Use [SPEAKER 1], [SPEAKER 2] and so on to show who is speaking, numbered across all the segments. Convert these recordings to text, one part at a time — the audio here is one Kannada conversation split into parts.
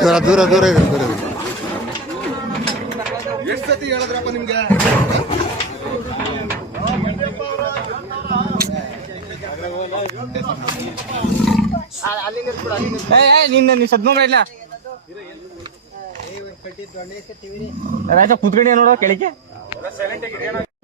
[SPEAKER 1] ದೂರ ದೂರ ದೂರ ದೂರ.
[SPEAKER 2] ಎಷ್ಟ್ ಸತಿ
[SPEAKER 3] ನಿನ್ನ ರಾಜ ಕೂತ್ಕೊಂಡಿ ನೋಡೋ ಕೆಳಗೆ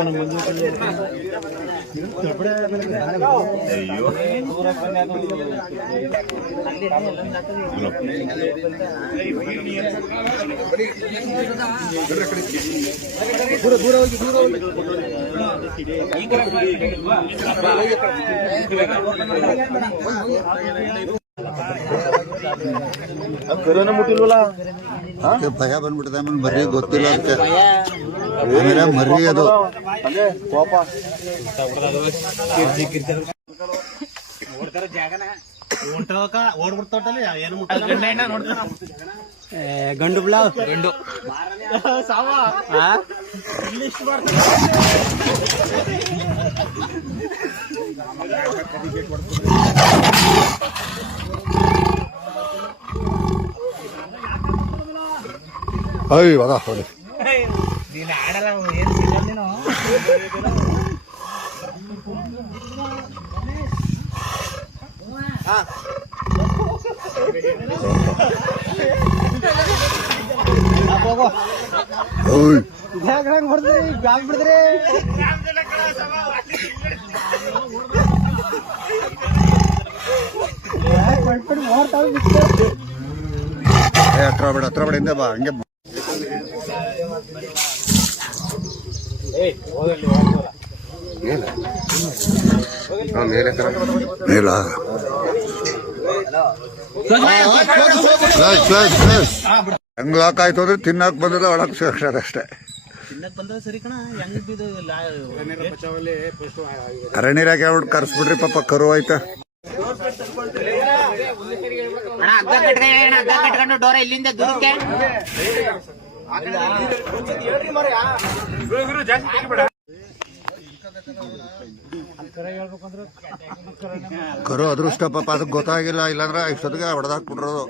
[SPEAKER 4] ನಮ್ ಕರಿ ಹೆಂಗದ ಮೂತಿ
[SPEAKER 1] ಭಯ ಬಂದ್ಬಿಟ್ಟಿದೆ ಆಮೇಲೆ ಮರಿ ಗೊತ್ತಿಲ್ಲ ಅದಕ್ಕೆ ಆಮೇಲೆ ಮರಿ ಅದು
[SPEAKER 3] ಗಂಡು ಬಿಳ ಗಂಡು
[SPEAKER 1] ಅಯ್ಯ ಇವಾಗ ಹೊಡಿ ಓಯ್ ಏ, ಹತ್ರ ಬೇಡ ಹತ್ರ ಬೇಡ ಹಿಂದೆ ಬಾ ಹಂಗೆ ಮೇಲ. ಹೆಂಗ್ ಲಾಕ್ ಆಯ್ತು ಅಂದ್ರೆ ತಿನ್ನಕ್ ಬಂದದ ಒಳಗ್ ಸುರಕ್ಷತೆ ಅಷ್ಟೇ. ಅರಣ್ಯರಾಗ ಹೇಳ್ಬಿಟ್ಟು ಕರ್ಸ್ಬಿಡ್ರಿ ಪಾಪ, ಕರು ಆಯ್ತ.
[SPEAKER 3] ಇಲ್ಲಿಂದ
[SPEAKER 1] ಕರು ಅದೃಷ್ಟ ಪಾಪ ಅದಕ್ಕೆ ಗೊತ್ತಾಗಿಲ್ಲ ಇಲ್ಲಾಂದ್ರೆ ಇಷ್ಟೊತ್ತಿಗೆ ಹೊಡೆದಾಕ್ಬಿಟ್ರೋದು.